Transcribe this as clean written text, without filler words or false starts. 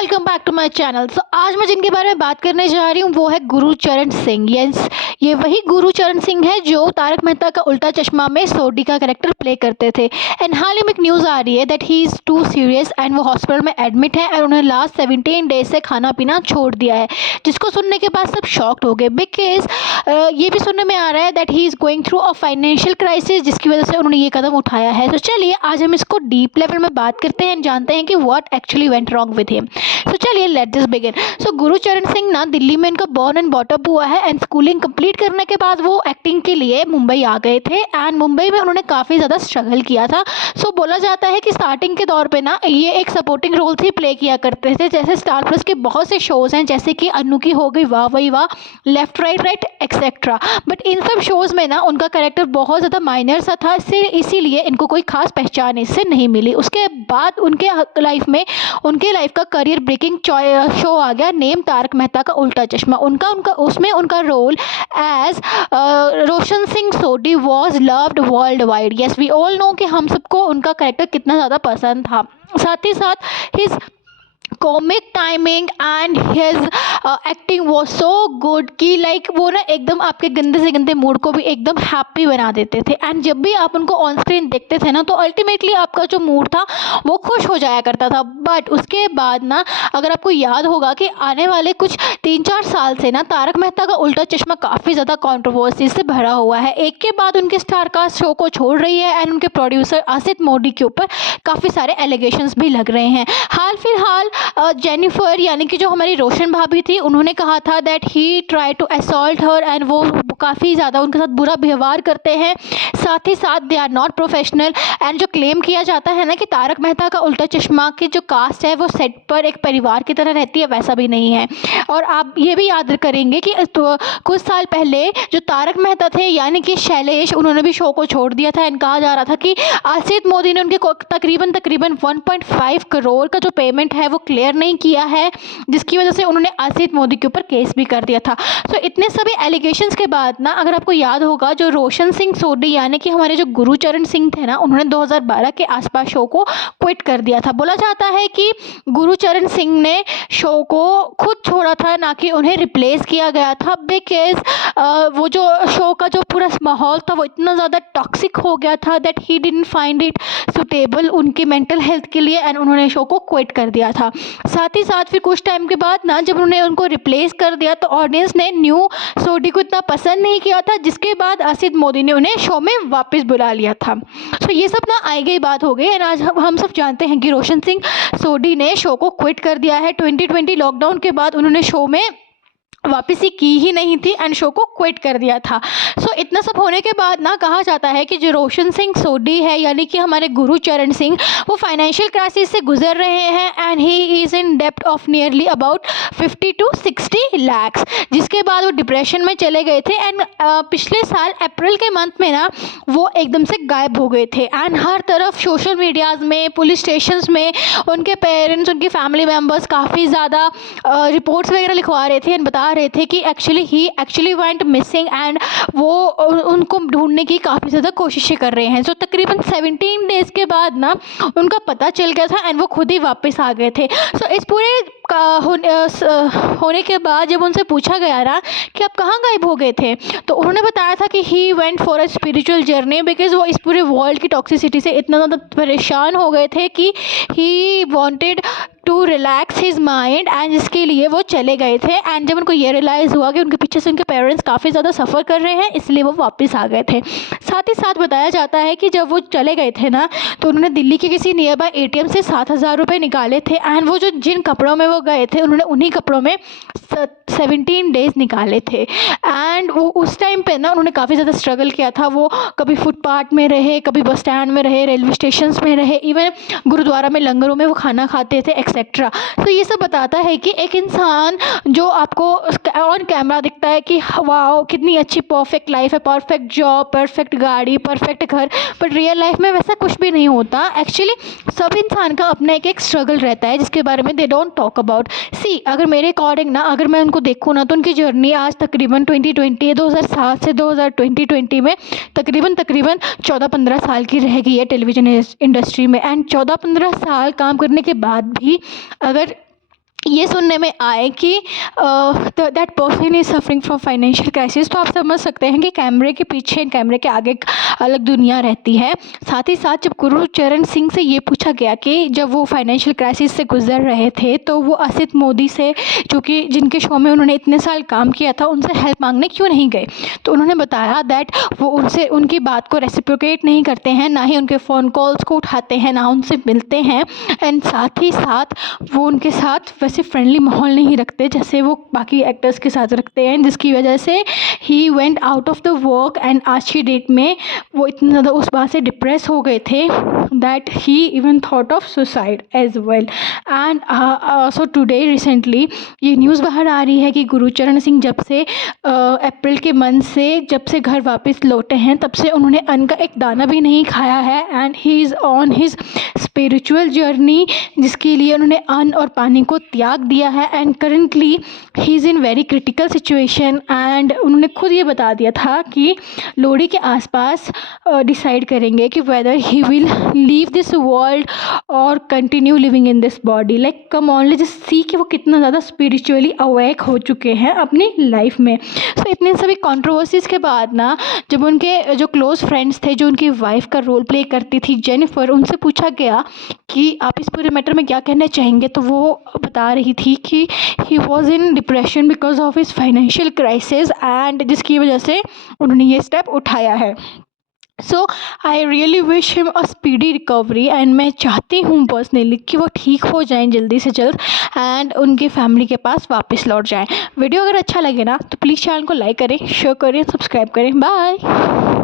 Welcome back to my channel. आज मैं जिनके बारे में बात करने जा रही हूँ वो है गुरचरण सिंह। यस, ये वही गुरचरण सिंह है जो तारक मेहता का उल्टा चश्मा में सोडी का कैरेक्टर प्ले करते थे। एंड हाल ही में एक न्यूज़ आ रही है that he is too serious and वो हॉस्पिटल में एडमिट है और उन्हें लास्ट 17 डेज से खाना पीना छोड़ दिया है, जिसको सुनने के बाद सब शॉक्ड हो गए बिकॉज ये भी सुनने में आ रहा है that he is going through a financial crisis, जिसकी वजह से उन्होंने ये कदम उठाया है। तो चलिए आज हम इसको डीप लेवल में बात करते हैं, जानते हैं कि what actually went wrong with him. So चलिए let this begin. So Gurcharan Singh ना दिल्ली में इनका बॉर्न एंड बॉटअप हुआ है एंड स्कूलिंग कंप्लीट करने के बाद वो एक्टिंग के लिए मुंबई आ गए थे एंड मुंबई में उन्होंने काफ़ी ज़्यादा स्ट्रगल किया था। सो बोला जाता है कि स्टार्टिंग के दौर पे ना ये एक सपोर्टिंग रोल ही प्ले किया करते थे, जैसे स्टार प्लस के बहुत से शोज़ हैं जैसे कि अन्नू की हो गई वाह वही वाह, left right right etcetera. But in सब शोज़ में ना उनका कैरेक्टर बहुत ज़्यादा माइनर सा था, इसीलिए इनको कोई खास पहचान इससे नहीं मिली। उसके बाद उनके लाइफ का करियर ब्रेकिंग शो आ गया नेम तारक मेहता का उल्टा चश्मा। उसमें उनका role as Roshan Singh Sodhi was loved worldwide. Yes, we all know कि हम सबको उनका कैरेक्टर कितना ज़्यादा पसंद था। साथ ही साथ his comic timing and his acting वो सो गुड कि लाइक वो ना एकदम आपके गंदे से गंदे मूड को भी एकदम हैप्पी बना देते थे। एंड जब भी आप उनको ऑन स्क्रीन देखते थे ना तो अल्टीमेटली आपका जो मूड था वो खुश हो जाया करता था। बट उसके बाद ना अगर आपको याद होगा कि आने वाले कुछ 3-4 साल से ना तारक मेहता का उल्टा चश्मा काफ़ी ज़्यादा कंट्रोवर्सी से भरा हुआ है। एक के बाद उनके स्टार कास्ट शो को छोड़ रही है एंड उनके प्रोड्यूसर आसित मोदी के ऊपर काफ़ी सारे एलिगेशंस भी लग रहे हैं। हाल फिलहाल जेनिफर यानी कि जो हमारी रोशन भाभी थी उन्होंने कहा था that he try to assault her and वो काफ़ी ज़्यादा उनके साथ बुरा व्यवहार करते हैं। साथ ही साथ they are not professional and जो क्लेम किया जाता है ना कि तारक मेहता का उल्टा चश्मा की जो कास्ट है वो सेट पर एक परिवार की तरह रहती है, वैसा भी नहीं है। और आप ये भी याद करेंगे कि कुछ साल पहले जो तारक मेहता थे यानी कि शैलेश, उन्होंने भी शो को छोड़ दिया था एंड कहा जा रहा था कि आसित मोदी ने उनके तकरीबन 1.5 करोड़ का जो पेमेंट है वो क्लियर नहीं किया है, जिसकी वजह से उन्होंने आसित मोदी के ऊपर केस भी कर दिया था। सो इतने सभी एलिगेशंस के बाद ना अगर आपको याद होगा जो रोशन सिंह सोडी यानी कि हमारे जो गुरचरण सिंह थे ना उन्होंने 2012 के आसपास शो को क्विट कर दिया था। बोला जाता है कि गुरचरण सिंह ने शो को खुद छोड़ा था, ना कि उन्हें रिप्लेस किया गया था बिकॉज वो जो शो का जो पूरा माहौल था वो इतना ज़्यादा टॉक्सिक हो गया था that he didn't find it suitable उनकी मेंटल हेल्थ के लिए एंड उन्होंने शो को क्विट कर दिया था। साथ ही साथ फिर कुछ टाइम के बाद ना जब उन्होंने उनको रिप्लेस कर दिया तो ऑडियंस ने न्यू सोडी को इतना पसंद नहीं किया था, जिसके बाद आसित मोदी ने उन्हें शो में वापस बुला लिया था। सो ये सब ना आई गई बात हो गई एंड आज हम सब जानते हैं कि रोशन सिंह सोडी ने शो को क्विट कर दिया है। 2020 लॉकडाउन के बाद उन्होंने शो में वापसी की ही नहीं थी एंड शो को क्विट कर दिया था। सो इतना सब होने के बाद ना कहा जाता है कि जो रोशन सिंह सोडी है यानी कि हमारे गुरचरण सिंह वो फाइनेंशियल क्राइसिस से गुजर रहे हैं एंड ही इज़ इन डेप्ट of nearly about 50 to 60 lakhs, जिसके बाद वो डिप्रेशन में चले गए थे एंड पिछले साल अप्रैल के मंथ में ना वो एकदम से गायब हो गए थे एंड हर तरफ सोशल मीडियाज़ में, पुलिस स्टेशंस में उनके पेरेंट्स, उनके फैमिली मेम्बर्स काफ़ी ज़्यादा रिपोर्ट्स वगैरह लिखवा रहे थे एंड बता रहे थे कि एक्चुअली वेंट मिसिंग एंड वो उनको ढूंढने की काफ़ी ज़्यादा कोशिशें कर रहे हैं। सो तकरीबन 17 डेज़ के बाद ना उनका पता चल गया था एंड वो खुद ही वापस आ गए थे। सो इस पूरे होने के बाद जब उनसे पूछा गया ना कि आप कहाँ गायब हो गए थे तो उन्होंने बताया था कि he went for a spiritual journey because वो इस पूरे वर्ल्ड की टॉक्सिसिटी से इतना ज़्यादा परेशान हो गए थे कि he wanted to relax his mind and जिसके लिए वो चले गए थे। एंड जब उनको ये रियलाइज़ हुआ कि उनके पीछे से उनके पेरेंट्स काफ़ी ज़्यादा सफ़र कर रहे हैं इसलिए वो वापस आ गए थे। साथ ही साथ बताया जाता है कि जब वो चले गए थे ना तो उन्होंने दिल्ली के किसी नियर बाय ATM से 7,000 रुपये निकाले थे एंड वो जो जिन कपड़ों में वो गए थे उन्होंने उन्हीं कपड़ों में 17 डेज़ निकाले थे एंड वो उस टाइम पे ना उन्होंने काफ़ी ज़्यादा स्ट्रगल किया था। वो कभी फुटपाथ में रहे, कभी बस स्टैंड में रहे, रेलवे स्टेशन में रहे, इवन गुरुद्वारा में लंगरों में वो खाना खाते थे एक्सेट्रा। तो ये सब बताता है कि एक इंसान जो आपको ऑन कैमरा दिखता है कि वाओ कितनी अच्छी परफेक्ट लाइफ है, परफेक्ट जॉब, परफेक्ट गाड़ी, परफेक्ट घर, बट रियल लाइफ में वैसा कुछ भी नहीं होता। एक्चुअली सब इंसान का अपना एक स्ट्रगल रहता है जिसके बारे में दे डोंट टॉक अबाउट। सी अगर मेरे अकॉर्डिंग ना अगर मैं उनको देखूँ ना तो उनकी जर्नी आज तकरीबन 2007 से 2020 में तकरीबन 14-15 साल की रह गई है टेलीविज़न इंडस्ट्री में एंड 14-15 साल काम करने के बाद भी अगर ये सुनने में आए कि that person is suffering from financial crisis. तो आप समझ सकते हैं कि कैमरे के पीछे, कैमरे के आगे एक अलग दुनिया रहती है। साथ ही साथ जब गुरचरण सिंह से ये पूछा गया कि जब वो फाइनेंशियल क्राइसिस से गुजर रहे थे तो वो असित मोदी से, जो कि जिनके शो में उन्होंने इतने साल काम किया था, उनसे हेल्प मांगने क्यों नहीं गए। तो उन्होंने बताया दैट वो उनसे उनकी बात को रेसिप्रोकेट नहीं करते हैं, ना ही उनके फ़ोन कॉल्स को उठाते हैं, ना उनसे मिलते हैं, एंड साथ ही साथ वो उनके साथ वैसे फ्रेंडली माहौल नहीं रखते जैसे वो बाकी एक्टर्स के साथ रखते हैं, जिसकी वजह से he went out of the work. And आज की डेट में वो इतने ज़्यादा उस बात से डिप्रेस हो गए थे that he even thought of suicide as well. And so today recently ये न्यूज़ बाहर आ रही है कि गुरचरण सिंह जब से अप्रैल के मंथ से जब से घर वापस लौटे हैं तब से उन्होंने अन्न का एक दाना भी नहीं खाया है। And he is on his spiritual journey, जिसके लिए उन्होंने अन्न और पानी को त्याग दिया है। And currently he is in very critical situation. And उन्होंने खुद ये बता दिया था कि लोहड़ी के आसपास डिसाइड करेंगे कि whether he will leave this world और continue living in this body. Like come on, just see कि वो कितना ज़्यादा स्पिरिचुअली अवेक हो चुके हैं अपनी लाइफ में। सो इतने सभी कंट्रोवर्सीज़ के बाद ना, जब उनके जो क्लोज फ्रेंड्स थे, जो उनकी वाइफ का रोल प्ले करती थी जेनिफर, उनसे पूछा गया कि आप इस पूरे मैटर में क्या कहना चाहेंगे, तो वो बता रही थी कि he was in depression because of his financial crisis, and जिसकी वजह से उन्होंने ये स्टेप उठाया है। So I really wish him a speedy recovery. And मैं चाहती हूँ पर्सनली कि वो ठीक हो जाएं जल्दी से जल्द एंड उनके फैमिली के पास वापस लौट जाएं। वीडियो अगर अच्छा लगे ना तो प्लीज़ चैनल को लाइक करें, शेयर करें, सब्सक्राइब करें। बाय।